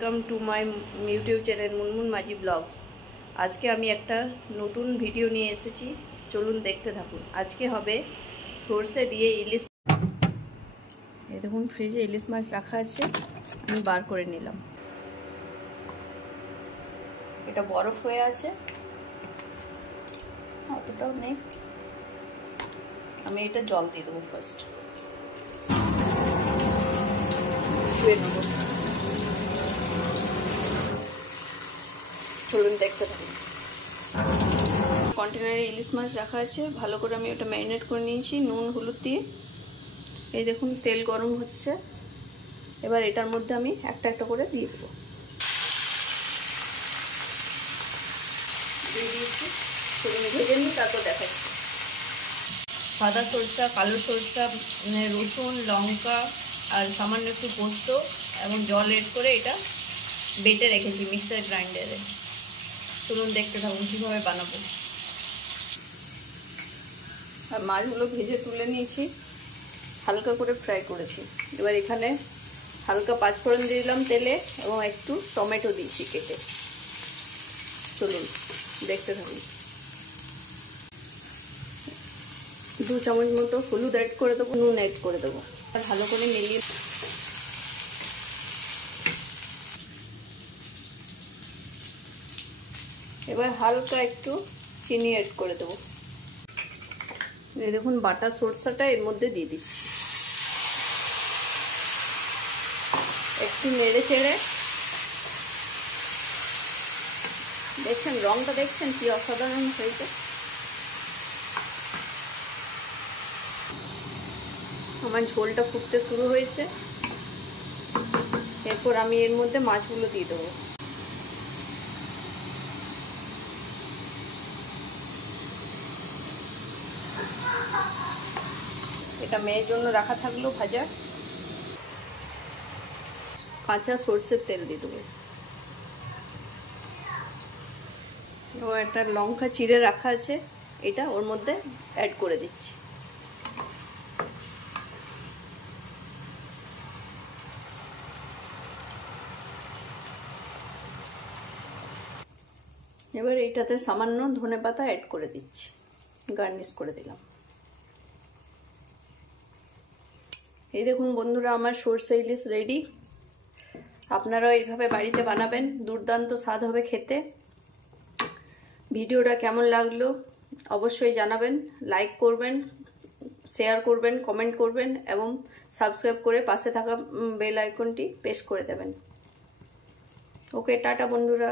Welcome to my YouTube channel Munmun Majhi vlogs. আজকে আমি একটা নতুন ভিডিও নিয়ে এসেছি, চলুন দেখতে থাকুন। আজকে হবে সরষে দিয়ে ইলিশ। এই দেখুন ফ্রিজে ইলিশ মাছ রাখা আছে, আমি বার করে নিলাম। এটা বরফ হয়ে আছে, অতটাও নেই। আমি এটা জল দিয়ে দেবো ফার্স্ট, ধুয়ে নেব। চলুন দেখতে থাকুন। কন্টেনারে ইলিশ মাছ রাখা আছে, ভালো করে আমি ওটা ম্যারিনেট করে নিয়েছি নুন হলুদ দিয়ে। এই দেখুন তেল গরম হচ্ছে, এবার এটার মধ্যে আমি একটা একটা করে দিয়ে দেবো। দিয়ে দিয়েছি, চলুন ভেজে নিই, তারপর দেখাচ্ছি। সাদা সরষা, কালো সরষা, রসুন, লঙ্কা আর সামান্য একটু পোস্ত এবং জল এড করে এটা বেটে রেখেছি মিক্সার গ্রাইন্ডারে। চলুন দেখতে থাকুন কীভাবে বানাবো। আর মাছগুলো ভেজে তুলে নিয়েছি, হালকা করে ফ্রাই করেছি। এবার এখানে হালকা পাঁচফোড়ন দিয়ে দিলাম তেলে এবং একটু টমেটো দিয়েছি কেটে। চলুন দেখতে থাকুন। 2 চামচ মতো হলুদ অ্যাড করে দেবো, নুন অ্যাড করে দেবো, আর ভালো করে মিলিয়ে। এবার হালকা একটু চিনি অ্যাড করে দেবো। দেখুন বাটা সরষাটা এর মধ্যে দিয়ে দিচ্ছি, একটু নেড়ে চেড়ে। দেখছেন রংটা, দেখছেন কি অসাধারণ হয়েছে। আমার ঝোলটা ফুটতে শুরু হয়েছে, এরপর আমি এর মধ্যে মাছগুলো দিয়ে দেবো। এটা মেয়ের জন্য রাখা থাকলো ভাজা। কাঁচা সরষের তেল দিয়ে দেবো। ও একটা লঙ্কা চিড়ে রাখা আছে, এটা ওর মধ্যে অ্যাড করে দিচ্ছি। এবার এইটাতে সামান্য ধনেপাতা অ্যাড করে দিচ্ছি, গার্নিশ করে দিলাম। এই দেখুন বন্ধুরা, আমার সরষে ইলিশ রেডি। আপনারাও এইভাবে বাড়িতে বানাবেন, দুর্দান্ত স্বাদ হবে খেতে। ভিডিওটা কেমন লাগলো অবশ্যই জানাবেন, লাইক করবেন, শেয়ার করবেন, কমেন্ট করবেন এবং সাবস্ক্রাইব করে পাশে থাকা বেল আইকনটি প্রেস করে দেবেন। ওকে, টাটা বন্ধুরা।